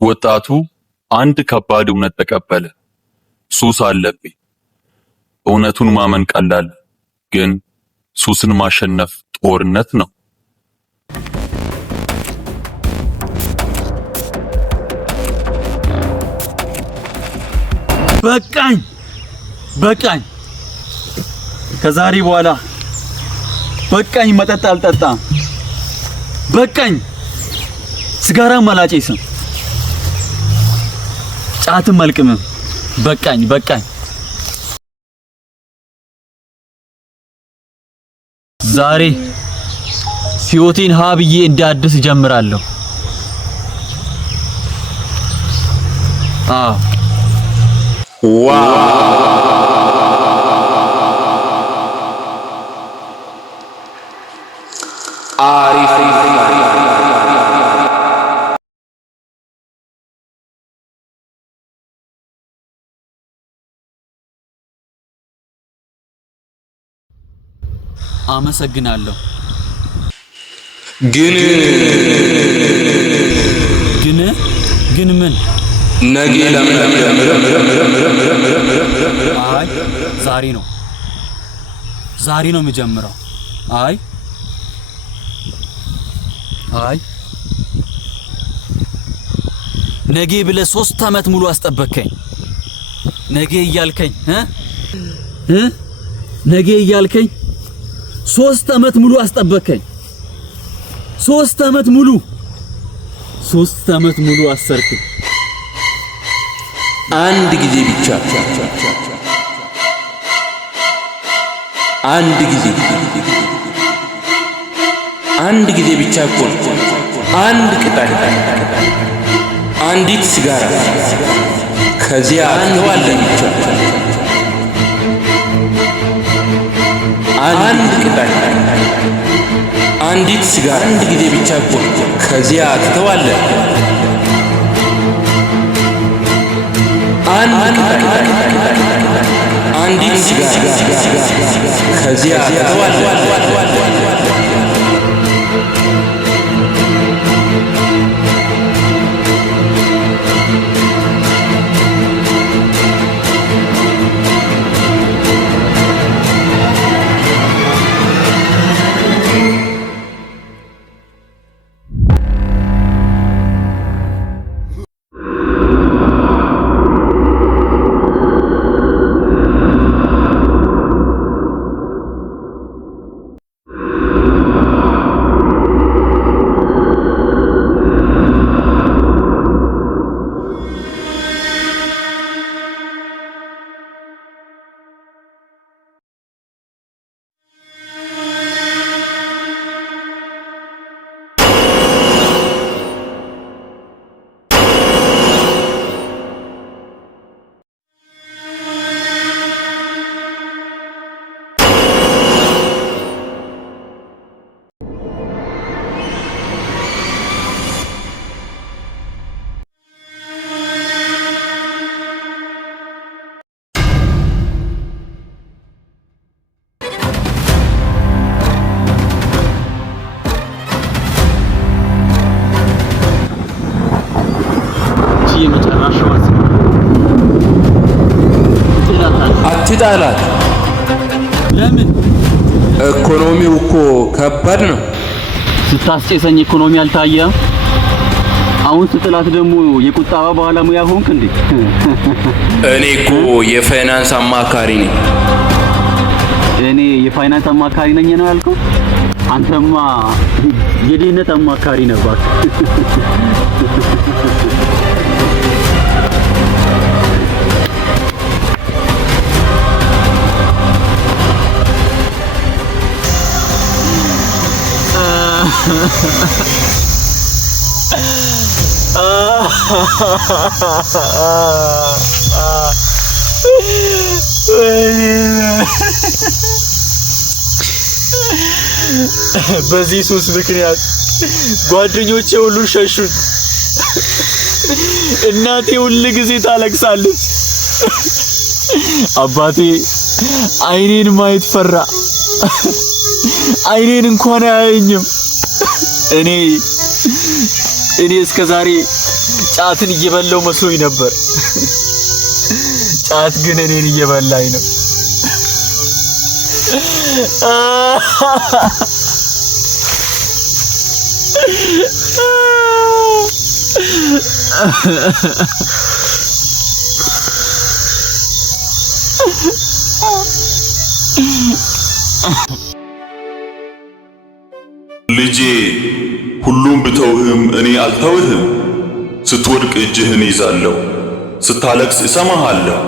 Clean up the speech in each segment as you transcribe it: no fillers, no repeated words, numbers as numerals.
ወጣቱ አንድ ከባድ እውነት ተቀበለ። ሱስ አለብኝ። እውነቱን ማመን ቀላል፣ ግን ሱስን ማሸነፍ ጦርነት ነው። በቃኝ። ከዛሬ በኋላ በቃኝ። መጠጥ አልጠጣም። በቃኝ። ሲጋራም አላጨስም። ጫትም አልቅምም። በቃኝ። ዛሬ ህይወቴን ሀ ብዬ እንደ አዲስ ጀምራለሁ። አሪፍ አመሰግናለሁ። ግን ምን ነገ ለምን አይ ዛሬ ነው የምጀምረው። አይ ነገ ብለህ 3 አመት ሙሉ አስጠበከኝ። ነገ እያልከኝ ነገ እያልከኝ 3 አመት ሙሉ አስጠበከኝ። 3 አመት ሙሉ አሰርክኝ። አንድ ጊዜ ብቻ እኮ አንድ ቅጠል፣ አንዲት ሲጋራ ከዚያ አንዋለን ብቻ አንድ ቅጠል፣ አንዲት ሲጋራ አንድ ጊዜ ብቻ እኮ ከዚያ ትተዋለህ። አንድ ቅጠል፣ አንዲት ሲጋራ ከዚያ ትተዋለህ። አትጣላት። ለምን? ኢኮኖሚው እኮ ከባድ ነው። ስታስጨሰኝ ኢኮኖሚ አልታየም። አሁን ስትላት ደግሞ የቁጠባ ባለሙያ ሆንክ እንዴ? እኔ እኮ የፋይናንስ አማካሪ ነኝ። እኔ የፋይናንስ አማካሪ ነኝ ነው ያልከው? አንተማ የደህንነት አማካሪ ነህ እባክህ። በዚህ ሱስ ምክንያት ጓደኞቼ ሁሉ ሸሹኝ። እናቴ ሁሉ ጊዜ ታለቅሳለች። አባቴ አይኔን ማየት ፈራ። አይኔን እንኳን አያየኝም። እኔ እስከዛሬ ጫትን እየበላው መስሎኝ ነበር። ጫት ግን እኔን እየበላኝ ነው። ልጄ ሁሉም ብተውህም እኔ አልተውህም። ስትወድቅ እጅህን ይዛለሁ፣ ስታለቅስ እሰማሃለሁ።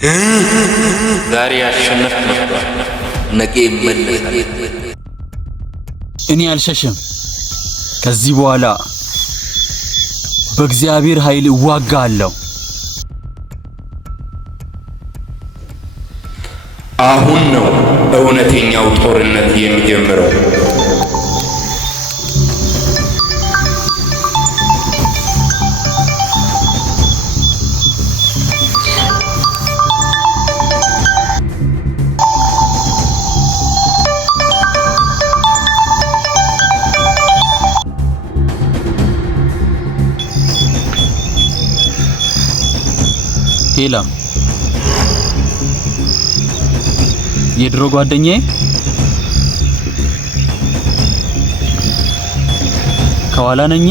ዛሬ ያሸነፍ ነበር፣ ነገ ይመለሳል። እኔ አልሸሽም። ከዚህ በኋላ በእግዚአብሔር ኃይል እዋጋለሁ። አሁን ነው እውነተኛው ጦርነት የሚጀምረው። ሄላ የድሮ ጓደኛዬ ከኋላ ነኝ።